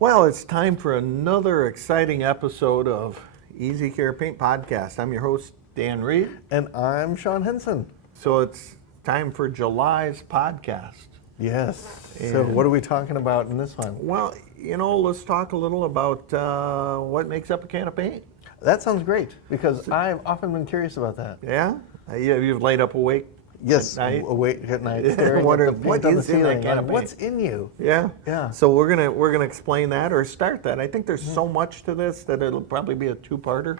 Well, it's time for another exciting episode of EasyCare Paint Podcast. I'm your host, Dan Reed. And I'm Sean Henson. So it's time for July's podcast. Yes. So what are we talking about in this one? Well, let's talk a little about what makes up a can of paint. That sounds great, because I've often been curious about that. Yeah? You've laid up awake? Yes, awake at night, staring at the paint what on the is in that ceiling, can of like, what's in you? Yeah? Yeah. So we're gonna explain that or start that. I think there's so much to this that it'll probably be a two-parter.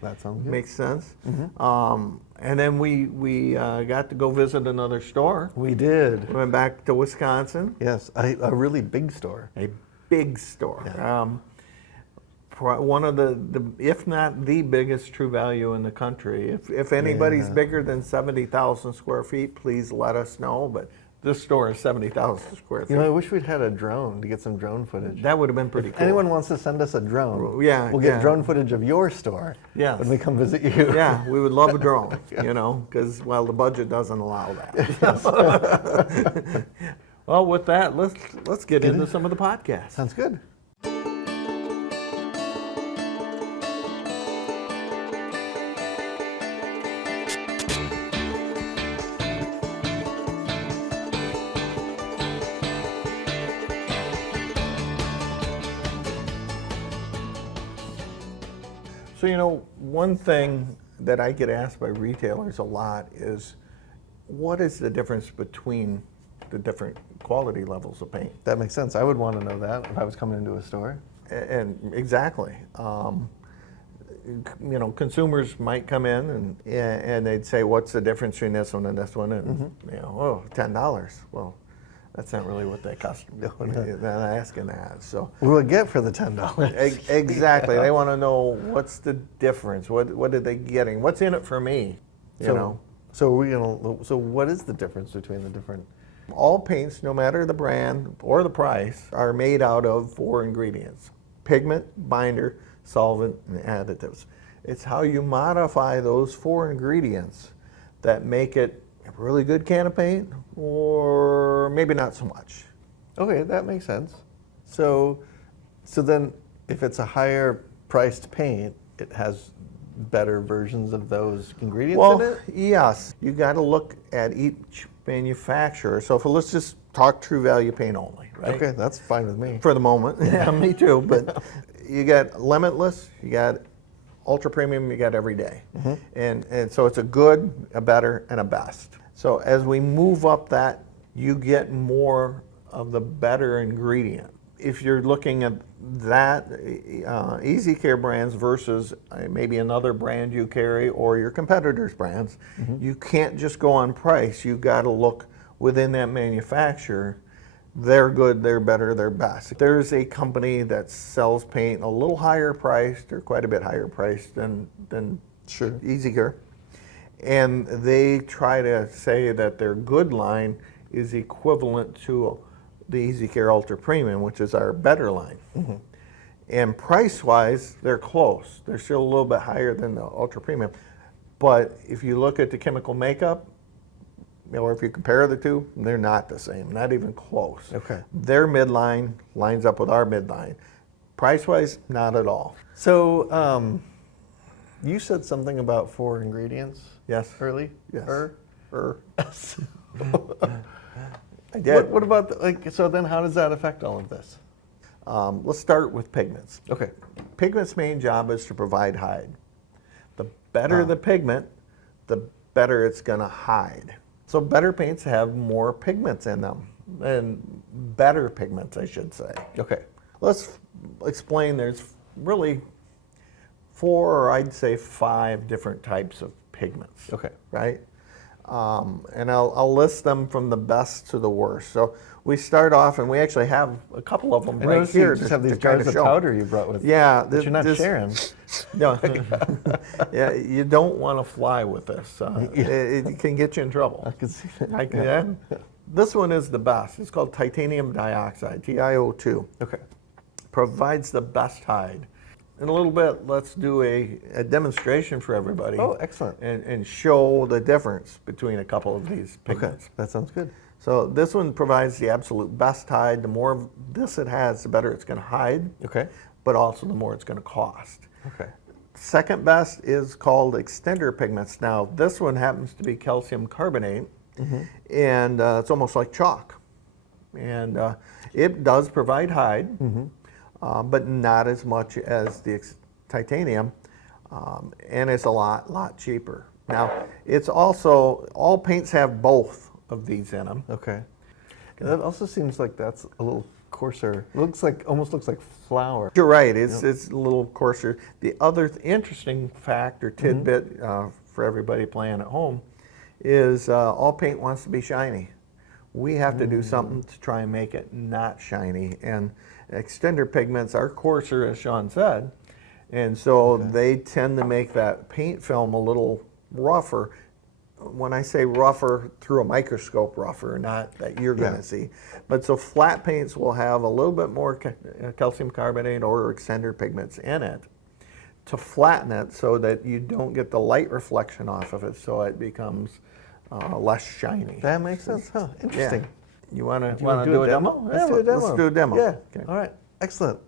That sounds good. Makes sense. And then we got to go visit another store. We did. We went back to Wisconsin. Yes, a really big store. A big store. Yeah. One of the, if not the biggest True Value in the country. If anybody's bigger than 70,000 square feet, please let us know. But this store is 70,000 square feet. I wish we'd had a drone to get some drone footage. That would have been pretty cool. Anyone wants to send us a drone, we'll get drone footage of your store when we come visit you. Yeah, we would love a drone, because, the budget doesn't allow that. Well, with that, let's get into some of the podcasts. Sounds good. So, one thing that I get asked by retailers a lot is, what is the difference between the different quality levels of paint? That makes sense. I would want to know that if I was coming into a store. And exactly. Consumers might come in and they'd say, what's the difference between this one and this one? And, $10. Well, that's not really what they customer. They're not asking that. So what do I get for the $10? Exactly. They want to know, what's the difference? What are they getting? What's in it for me? So what is the difference between the different? All paints, no matter the brand or the price, are made out of 4 ingredients: pigment, binder, solvent, and additives. It's how you modify those 4 ingredients that make it a really good can of paint, or maybe not so much. Okay, that makes sense. So then if it's a higher priced paint, it has better versions of those ingredients in it? Yes. You got to look at each manufacturer. So let's just talk True Value paint only, right? Okay, that's fine with me. For the moment. Yeah, me too. But you got Limitless, you got Ultra Premium, you got Everyday. And so it's a good, a better, and a best. So as we move up that, you get more of the better ingredient. If you're looking at that, EasyCare brands versus maybe another brand you carry or your competitors' brands, you can't just go on price. You've got to look within that manufacturer. They're good, they're better, they're best. If there's a company that sells paint a little higher priced, or quite a bit higher priced than EasyCare, and they try to say that their good line is equivalent to the EasyCare Ultra Premium, which is our better line. And price-wise, they're close. They're still a little bit higher than the Ultra Premium. But if you look at the chemical makeup, or if you compare the two, they're not the same, not even close. Okay. Their midline lines up with our midline. Price-wise, not at all. So you said something about 4 ingredients. Yes. Early? Yes. I did. What about, so then how does that affect all of this? Let's start with pigments. Okay. Pigment's main job is to provide hide. The better the pigment, the better it's going to hide. So better paints have more pigments in them, and better pigments, I should say. Okay. Let's explain. There's really 4, or I'd say 5 different types of pigments. Okay. Right? And I'll list them from the best to the worst. So we start off, and we actually have a couple of them right here. You just have these jars of powder you brought with you. Yeah. But you're not sharing. No. Yeah, you don't want to fly with this. It can get you in trouble. I can see that. Yeah. This one is the best. It's called titanium dioxide, TiO2. Okay. Provides the best hide. In a little bit, let's do a demonstration for everybody. Oh, excellent. And show the difference between a couple of these pigments. Okay, that sounds good. So this one provides the absolute best hide. The more of this it has, the better it's going to hide, Okay. but also the more it's going to cost. Okay. Second best is called extender pigments. Now this one happens to be calcium carbonate, and it's almost like chalk. And it does provide hide, but not as much as the titanium, and it's a lot cheaper. Now, it's also, all paints have both of these in them. Okay. And that also seems like that's a little coarser. Almost looks like flour. You're right, it's a little coarser. The other interesting fact or tidbit for everybody playing at home is all paint wants to be shiny. We have to do something to try and make it not shiny. And extender pigments are coarser, as Sean said, and so they tend to make that paint film a little rougher. When I say rougher, through a microscope rougher, not that you're going to see. But so flat paints will have a little bit more calcium carbonate or extender pigments in it to flatten it so that you don't get the light reflection off of it, so it becomes less shiny. That makes sense. Huh. Interesting. Yeah. You want to Do do a demo? Let's do a demo. Let's do a demo. Yeah. Okay. All right. Excellent.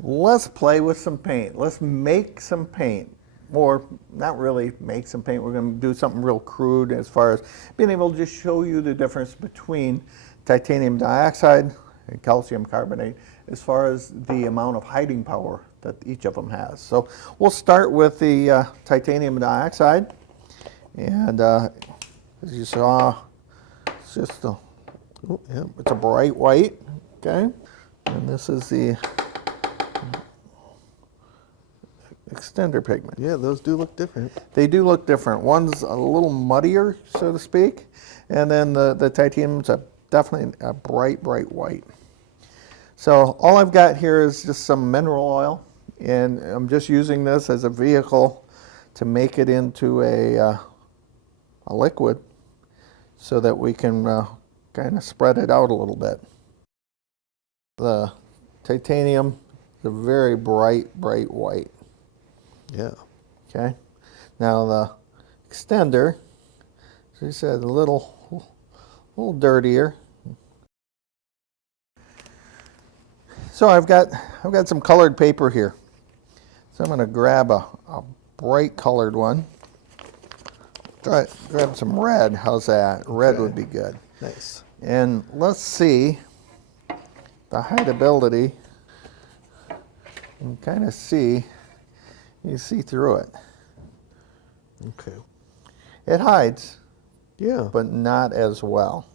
Let's play with some paint. Let's make some paint. Or not really make some paint. We're going to do something real crude as far as being able to just show you the difference between titanium dioxide and calcium carbonate as far as the amount of hiding power that each of them has. So we'll start with the titanium dioxide. And as you saw, it's just it's a bright white, okay? And this is the extender pigment. Yeah, those do look different. They do look different. One's a little muddier, so to speak, and then the titanium's definitely a bright white. So all I've got here is just some mineral oil, and I'm just using this as a vehicle to make it into a liquid so that we can kind of spread it out a little bit. The titanium is a very bright white. Yeah. Okay. Now the extender, as I said, a little dirtier. So I've got some colored paper here. So I'm going to grab a bright colored one. Grab some red. How's that? Red would be good. Nice. And let's see the hideability. And kind of see. You see through it. Okay. It hides, Yeah. but not as well.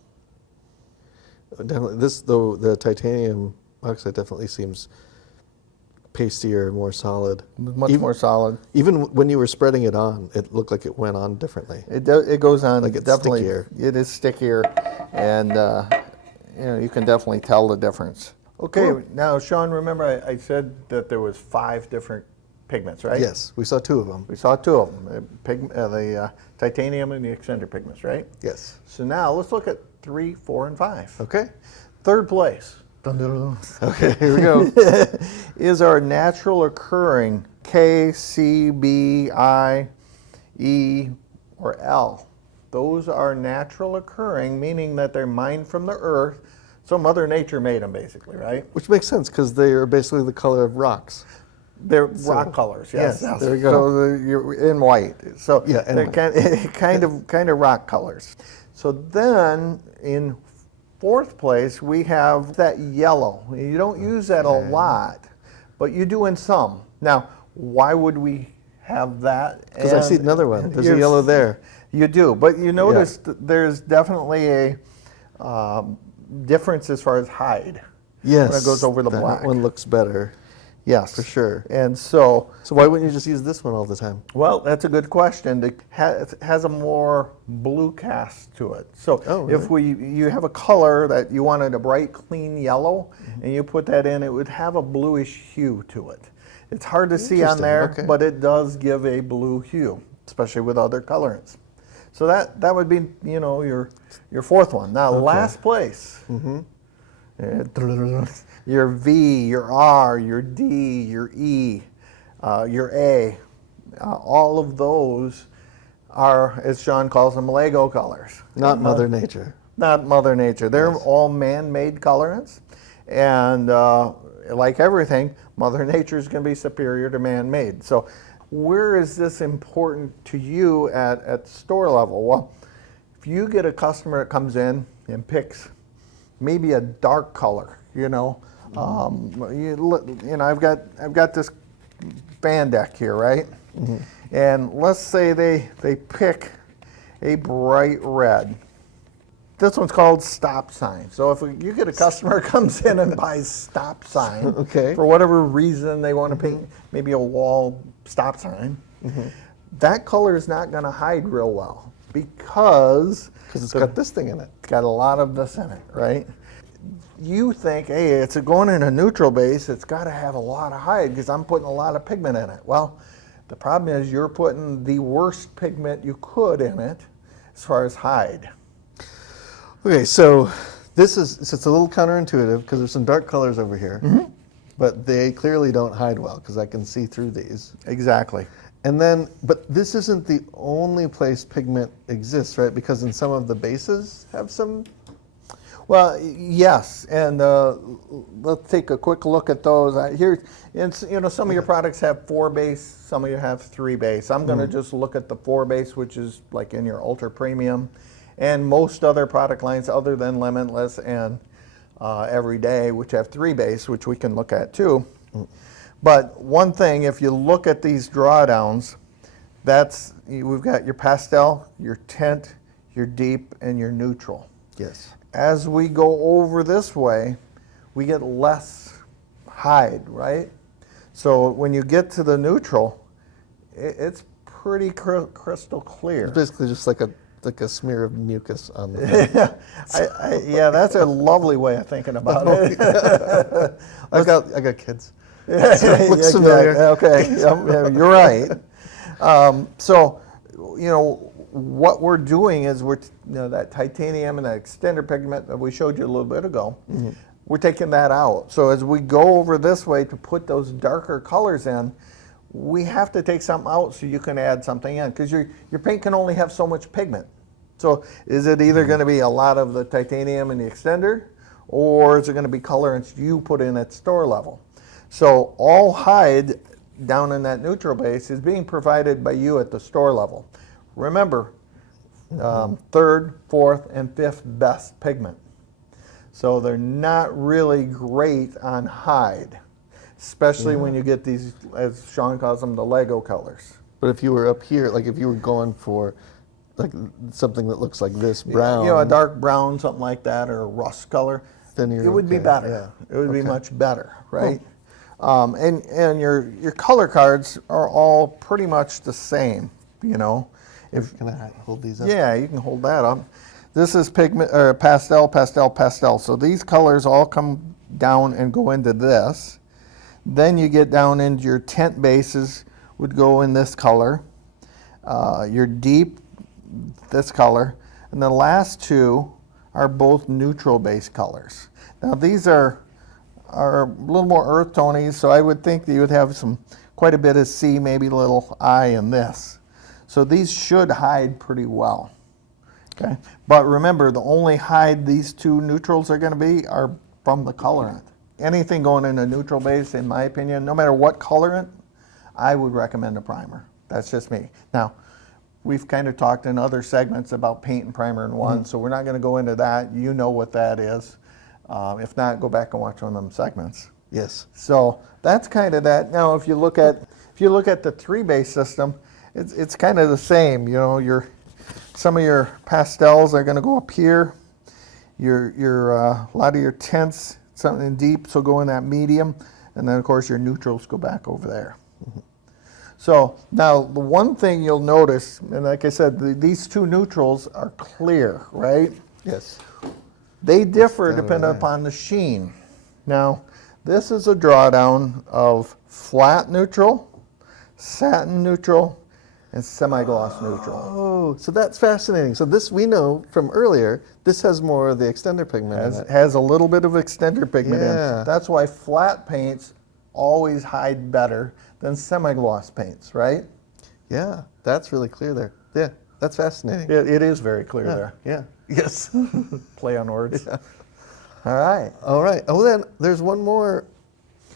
Definitely. This, though, the titanium oxide definitely seems pastier, more solid. Much more solid. Even when you were spreading it on, it looked like it went on differently. It goes on Like it's definitely. stickier. It is stickier, and you can definitely tell the difference. Okay, Cool. now Sean, remember I said that there was 5 different pigments, right? Yes, we saw 2 of them. We saw 2 of them, the titanium and the extender pigments, right? Yes. So now let's look at 3, 4, and 5. Okay. Third place. Okay, here we go. Is our natural occurring K, C, B, I, E, or L. Those are natural occurring, meaning that they're mined from the earth. So Mother Nature made them basically, right? Which makes sense because they are basically the color of rocks. They're rock colors, yes. yes, there we go. So you're in white. So Yeah, in they're white. kind of rock colors. So then in 4th place we have that yellow. You don't use that a lot, but you do in some. Now, why would we have that? Because I see another one. There's a yellow there. You do, but you notice there's definitely a difference as far as hide. Yes. When it goes over the that black. one looks better. Yes. For sure. And so So why wouldn't you just use this one all the time? well, that's a good question. It has a more blue cast to it. So if you have a color that you wanted a bright, clean yellow, and you put that in, it would have a bluish hue to it. It's hard to see on there, but it does give a blue hue, especially with other colorants. So that would be your 4th one. Now last place. Your V, your R, your D, your E, your A, all of those are, as Sean calls them, Lego colors. Not Mother Nature. not Mother Nature. They're Yes. all man-made colorants, and like everything, Mother Nature is going to be superior to man-made. So where is this important to you at store level? Well, if you get a customer that comes in and picks maybe a dark color, I've got this band deck here, right? Mm-hmm. And let's say they pick a bright red. This one's called stop sign. So if you get a customer comes in and buys stop sign, okay, for whatever reason they want to paint maybe a wall stop sign, that color is not going to hide real well because it's got this thing in it. It's got a lot of this in it, right? You think, hey, it's going in a neutral base, it's got to have a lot of hide because I'm putting a lot of pigment in it. Well, the problem is you're putting the worst pigment you could in it as far as hide. Okay, so it's a little counterintuitive because there's some dark colors over here, but they clearly don't hide well because I can see through these. Exactly. And then, but this isn't the only place pigment exists, right? Because in some of the bases have some. Well, yes, and let's take a quick look at those. Here, some of your products have 4 base, some of you have 3 base. I'm going to just look at the 4 base, which is like in your ultra premium, and most other product lines other than Limitless and Everyday, which have 3 base, which we can look at too. But one thing, if you look at these drawdowns, we've got your pastel, your tint, your deep, and your neutral. Yes. As we go over this way, we get less hide, right? So when you get to the neutral, it's pretty crystal clear. It's basically just like a smear of mucus on the yeah, that's a lovely way of thinking about it. I got kids. Looks familiar. Okay, yeah, you're right. So, what we're doing is that titanium and that extender pigment that we showed you a little bit ago, we're taking that out. So as we go over this way to put those darker colors in, we have to take something out so you can add something in because your paint can only have so much pigment. So is it either going to be a lot of the titanium and the extender, or is it going to be colorants you put in at store level? So all hide down in that neutral base is being provided by you at the store level. Remember, 3rd, 4th, and 5th best pigment. So they're not really great on hide, especially when you get these, as Sean calls them, the Lego colors. But if you were up here, like if you were going for like something that looks like this, brown. A dark brown, something like that, or a rust color, then it would be better. Yeah. It would be much better, right? And your color cards are all pretty much the same, Can I hold these up? Yeah, you can hold that up. This is pigment or pastel, pastel, pastel. So these colors all come down and go into this. Then you get down into your tint bases would go in this color. Your deep, this color. And the last 2 are both neutral base colors. Now these are a little more earth tonies, so I would think that you would have quite a bit of C, maybe a little I in this. So these should hide pretty well. Okay, but remember, the only hide these 2 neutrals are going to be are from the colorant. Anything going in a neutral base, in my opinion, no matter what colorant, I would recommend a primer. That's just me. Now, we've kind of talked in other segments about paint and primer in one, so we're not going to go into that. You know what that is. If not, go back and watch one of them segments. Yes. So that's kind of that. Now, if you look at the 3 base system, it's kind of the same. Some of your pastels are going to go up here. A lot of your tints, something deep, so go in that medium, and then of course your neutrals go back over there. So now the one thing you'll notice, and like I said, these 2 neutrals are clear, right? Yes. They differ depending upon the sheen. Now, this is a drawdown of flat neutral, satin neutral, and semi-gloss neutral. Oh, so that's fascinating. So this, we know from earlier, this has more of the extender pigment in it. Has a little bit of extender pigment in Yeah. it. That's why flat paints always hide better than semi-gloss paints, right? Yeah, that's really clear there. Yeah, that's fascinating. It is very clear there. Yeah. Yes. Play on words. All right. All right. Oh, then there's one more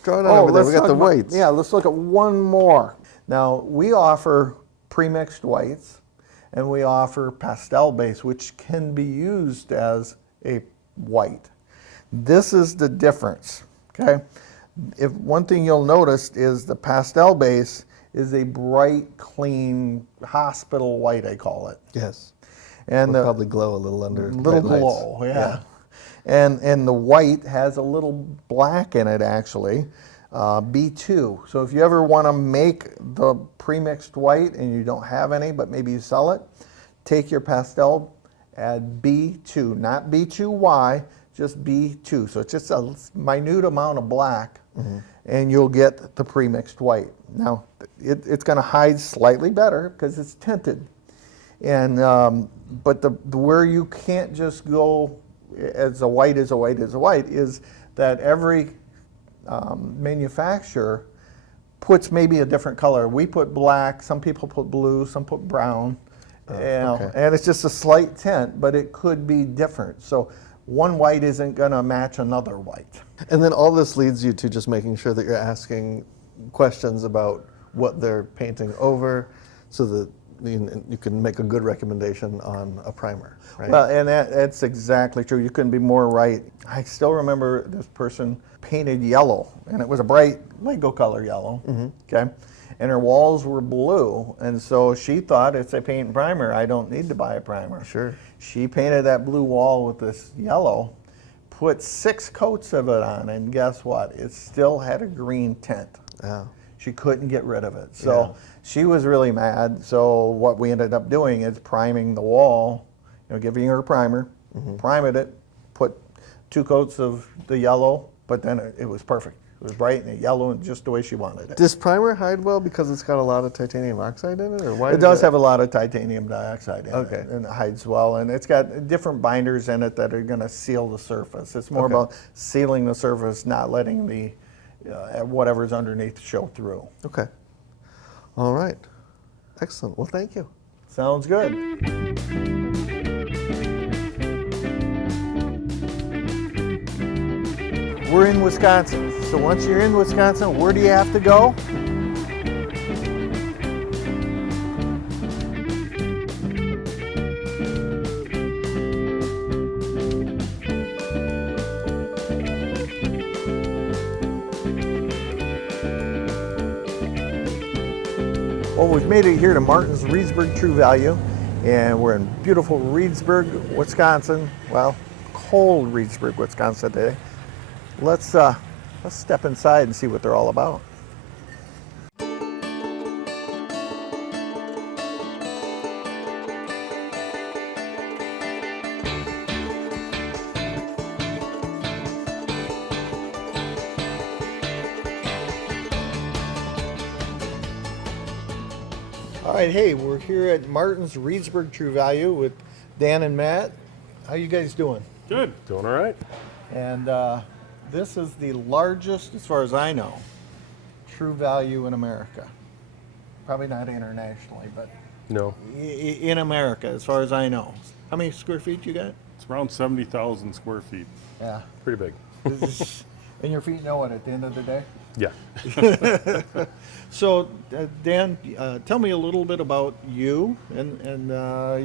drawdown over there. We got the whites. Yeah, let's look at one more. Now, we offer pre-mixed whites, and we offer pastel base, which can be used as a white. This is the difference, okay? If one thing you'll notice is the pastel base is a bright, clean, hospital white, I call it. Yes. And It'll probably glow a little under little bright lights. glow, yeah. And the white has a little black in it, actually, B2. So if you ever want to make the pre-mixed white and you don't have any, but maybe you sell it, take your pastel, add B2, not B2Y, just B2. So it's just a minute amount of black, and you'll get the pre-mixed white. Now, it's going to hide slightly better because it's tinted. And but where you can't just go as a white is a white is a white is that every manufacturer puts maybe a different color. We put black, some people put blue, some put brown, and it's just a slight tint, but it could be different. So one white isn't going to match another white. And then all this leads you to just making sure that you're asking questions about what they're painting over so that you can make a good recommendation on a primer, right? Well, and that's exactly true. You couldn't be more right. I still remember this person painted yellow, and it was a bright Lego color yellow, okay? And her walls were blue, and so she thought, it's a paint and primer, I don't need to buy a primer. Sure. She painted that blue wall with this yellow, put 6 coats of it on, and guess what? It still had a green tint. Yeah. She couldn't get rid of it. So she was really mad. So what we ended up doing is priming the wall, giving her a primer, primed it, put 2 coats of the yellow, but then it was perfect. It was bright and yellow and just the way she wanted it. Does primer hide well because it's got a lot of titanium oxide in it, or why? It does have a lot of titanium dioxide in Okay. it, and it hides well, and it's got different binders in it that are going to seal the surface. It's more about sealing the surface, not letting the whatever's underneath show through. Okay. All right. Excellent. Well, thank you. Sounds good. We're in Wisconsin. So once you're in Wisconsin, where do you have to go? Well, we've made it here to Martens Reedsburg True Value, and we're in beautiful Reedsburg, Wisconsin. Well, cold Reedsburg, Wisconsin today. Let's step inside and see what they're all about. All right, hey, we're here at Martens Reedsburg True Value with Dan and Matt. How you guys doing? Good, doing all right. And this is the largest, as far as I know, True Value in America. Probably not internationally, but No, in America, as far as I know. How many square feet you got? it's around 70,000 square feet. Yeah. Pretty big. And your feet know it at the end of the day? Yeah. So, Dan, tell me a little bit about you and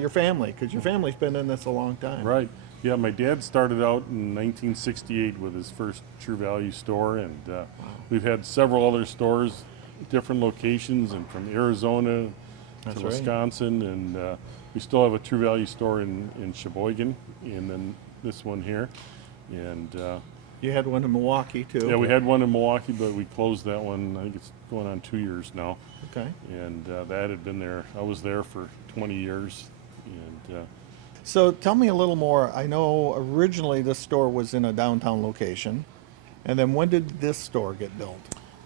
your family, because your family's been in this a long time. Right. Yeah, my dad started out in 1968 with his first True Value store, and we've had several other stores, different locations, and from Arizona That's to right. Wisconsin, and we still have a True Value store in Sheboygan, and then this one here. And You had one in Milwaukee, too. yeah, we had one in Milwaukee, but we closed that one. I think it's going on 2 years now. Okay. And that had been there. I was there for 20 years, and So tell me a little more. I know originally this store was in a downtown location, and then when did this store get built?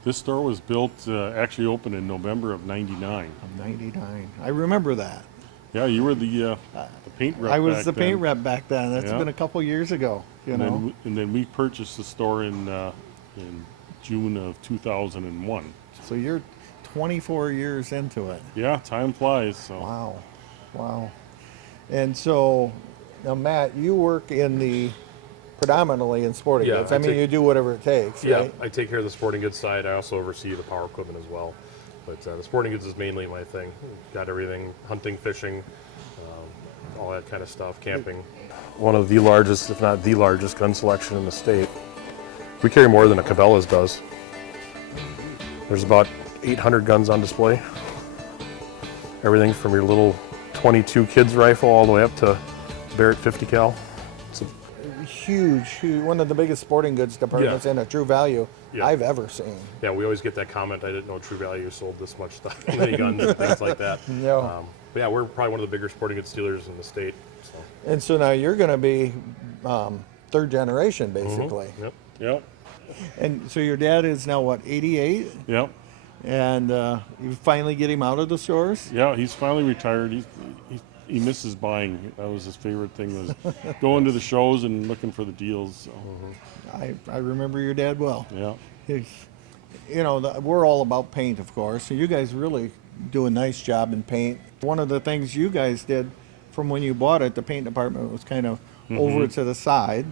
this store was built, actually opened in November of '99. Of 99. I remember that. Yeah, you were the paint rep. I was back the then. paint rep back then. That's Yeah. been a couple years ago, you know. And then we purchased the store in June of 2001. So you're 24 years into it. Yeah, time flies. So Wow. Wow. And so Now, Matt, you work predominantly in sporting Yeah, goods. I I mean, take- you do whatever it takes, Yeah, right? I take care of the sporting goods side. I also oversee the power equipment as well. But the sporting goods is mainly my thing. Got everything, hunting, fishing, all that kind of stuff, camping. One of the largest, if not the largest, gun selection in the state. We carry more than a Cabela's does. There's about 800 guns on display. Everything from your little 22 kids rifle all the way up to Barrett 50 cal. Huge, one of the biggest sporting goods departments in a True Value Yeah. I've ever seen. Yeah, we always get that comment. I didn't know True Value sold this much stuff, many guns and things like that. No. But yeah, we're probably one of the bigger sporting goods dealers in the state. So. And so now you're going to be third generation, basically. Yep. Yep. And so your dad is now, what, 88? Yep. And you finally get him out of the stores? Yeah, he's finally retired. He misses buying. That was his favorite thing, was going to the shows and looking for the deals. So, I remember your dad well. yeah. We're all about paint, of course. So you guys really do a nice job in paint. One of the things you guys did from when you bought it, the paint department was kind of over to the side,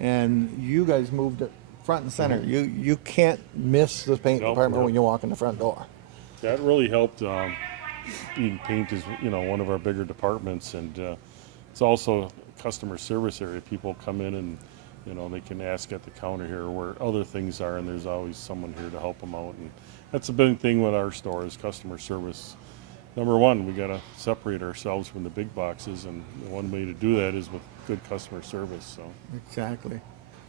and you guys moved it front and center. You can't miss the paint Nope. department when you walk in the front door. That really helped. Being paint is, one of our bigger departments, and it's also a customer service area. People come in and, they can ask at the counter here where other things are, and there's always someone here to help them out. And that's a big thing with our store is customer service. Number one, we got to separate ourselves from the big boxes, and one way to do that is with good customer service. So, Exactly.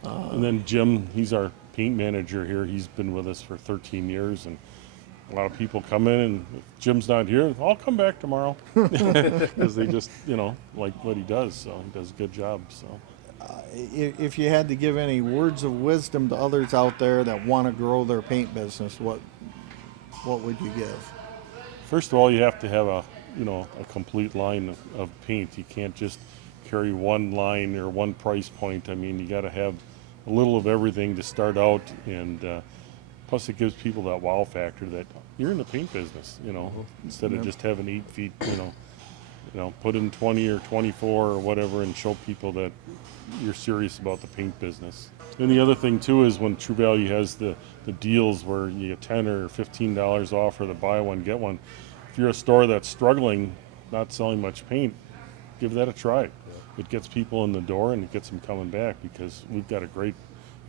and then Jim, he's our paint manager here. He's been with us for 13 years, and a lot of people come in, and if Jim's not here, I'll come back tomorrow because they just, like what he does. So he does a good job. So. If you had to give any words of wisdom to others out there that want to grow their paint business, what would you give? First of all, you have to have a complete line of paint. You can't just carry one line or one price point. I mean, you got to have a little of everything to start out, and plus it gives people that wow factor that you're in the paint business. Instead of just having 8 feet. Put in 20 or 24 or whatever, and show people that you're serious about the paint business. And the other thing too is when True Value has the deals where you get $10 or $15 off or the buy one get one. If you're a store that's struggling, not selling much paint, give that a try. It gets people in the door and it gets them coming back because we've got a great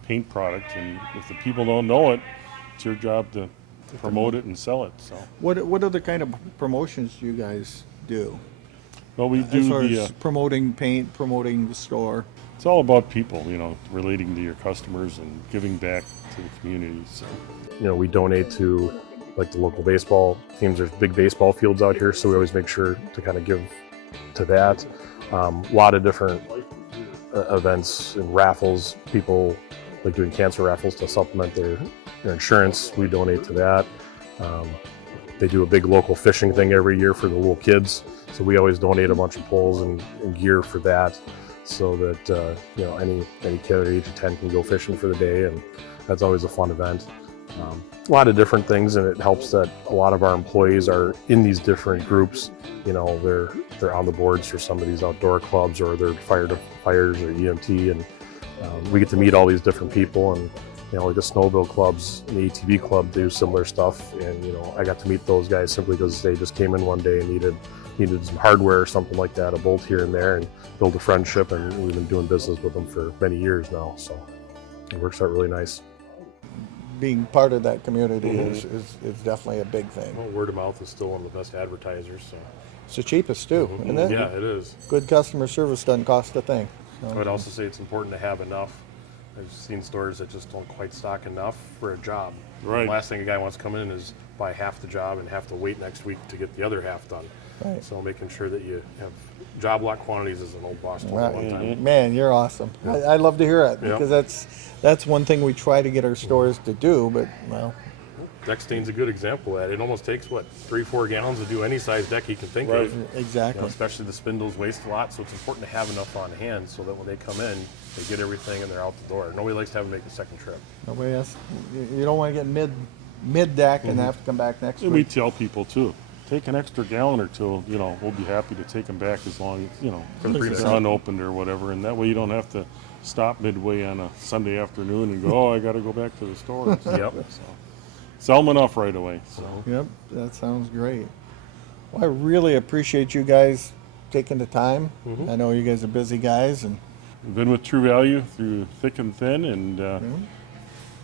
paint product, and if the people don't know it, it's your job to promote it and sell it. So, What other kind of promotions do you guys do? well, we As do far the. as promoting paint, promoting the store. It's all about people, relating to your customers and giving back to the community. So. We donate to like the local baseball teams. There's big baseball fields out here, so we always make sure to kind of give to that. A lot of different events and raffles. People like doing cancer raffles to supplement their insurance. We donate to that. They do a big local fishing thing every year for the little kids, so we always donate a bunch of poles and gear for that, so that any kid under age of 10 can go fishing for the day, and that's always a fun event. A lot of different things, and it helps that a lot of our employees are in these different groups. They're on the boards for some of these outdoor clubs, or they're fires or EMT, and we get to meet all these different people. And like the snowmobile clubs and the ATV club do similar stuff, and I got to meet those guys simply because they just came in one day and needed some hardware or something like that, a bolt here and there, and build a friendship, and we've been doing business with them for many years now, so it works out really nice. Being part of that community is definitely a big thing. Well, word of mouth is still one of the best advertisers, so. It's the cheapest too, isn't it? Yeah, it is. Good customer service doesn't cost a thing. I would also say it's important to have enough. I've seen stores that just don't quite stock enough for a job. Right. The last thing a guy wants to come in is buy half the job and have to wait next week to get the other half done. Right. So making sure that you have job lot quantities, as an old boss told me one time. Man, you're awesome. I love to hear it Yeah. because that's one thing we try to get our stores to do, but well, Deck stain's a good example of that. It almost takes, 3-4 gallons to do any size deck you can think Right. of. exactly. Especially the spindles waste a lot, so it's important to have enough on hand so that when they come in, they get everything and they're out the door. Nobody likes to have them make a second trip. Nobody else. You don't want to get mid deck and have to come back next And we week. tell people too, take an extra gallon or two, you know, we'll be happy to take them back as long as, you know, For the if it's pre-sale. unopened or whatever. And that way you don't have to stop midway on a Sunday afternoon and go, oh, I got to go back to the store. Yep. So, sell them enough right away. So. Yep, that sounds great. Well, I really appreciate you guys taking the time. I know you guys are busy guys, and We've been with True Value through thick and thin, and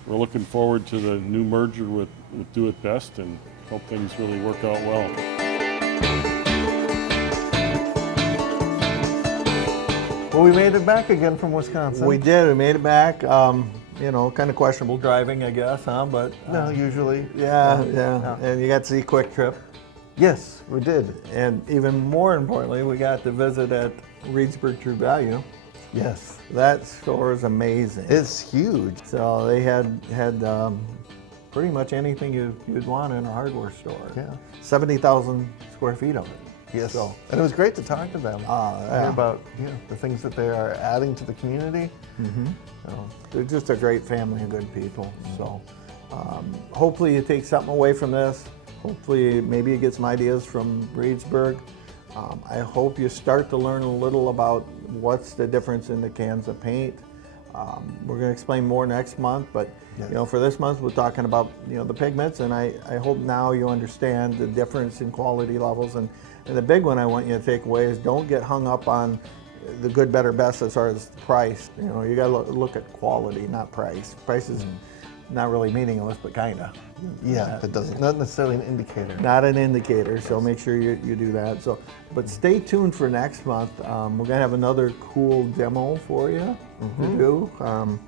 we're looking forward to the new merger with Do It Best, and hope things really work out well. Well, we made it back again from Wisconsin. we did. We made it back. You know, kind of questionable driving, I guess, huh? But No, usually. yeah. And you got to see Quick Trip, Yes, we did. and even more importantly, we got to visit at Reedsburg True Value. Yes. That store is amazing. It's huge. So they had pretty much anything you'd want in a hardware store. Yeah. 70,000 square feet of it. Yes. So, And it was great to talk to them. yeah. Hear about the things that they are adding to the community. So, they're just a great family of good people. So hopefully you take something away from this. Hopefully maybe you get some ideas from Reedsburg. I hope you start to learn a little about what's the difference in the cans of paint. We're going to explain more next month, but you know, for this month we're talking about the pigments, and I hope now you understand the difference in quality levels. And the big one I want you to take away is don't get hung up on the good, better, best as far as price. You know, you got to look at quality, not price. Price is not really meaningless, but kinda. yeah, it doesn't. Not necessarily an indicator. Not an indicator, so make sure you do that. So, but stay tuned for next month. We're gonna have another cool demo for you to do.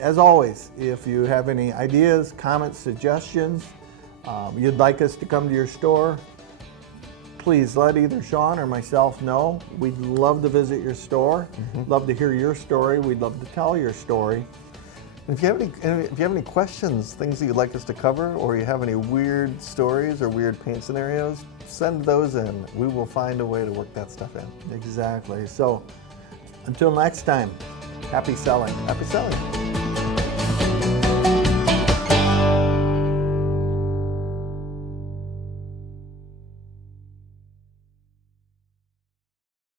As always, if you have any ideas, comments, suggestions, you'd like us to come to your store, please let either Sean or myself know. We'd love to visit your store. Love to hear your story. We'd love to tell your story. If you have any questions, things that you'd like us to cover, or you have any weird stories or weird paint scenarios, send those in. We will find a way to work that stuff in. Exactly. So until next time, happy selling. Happy selling.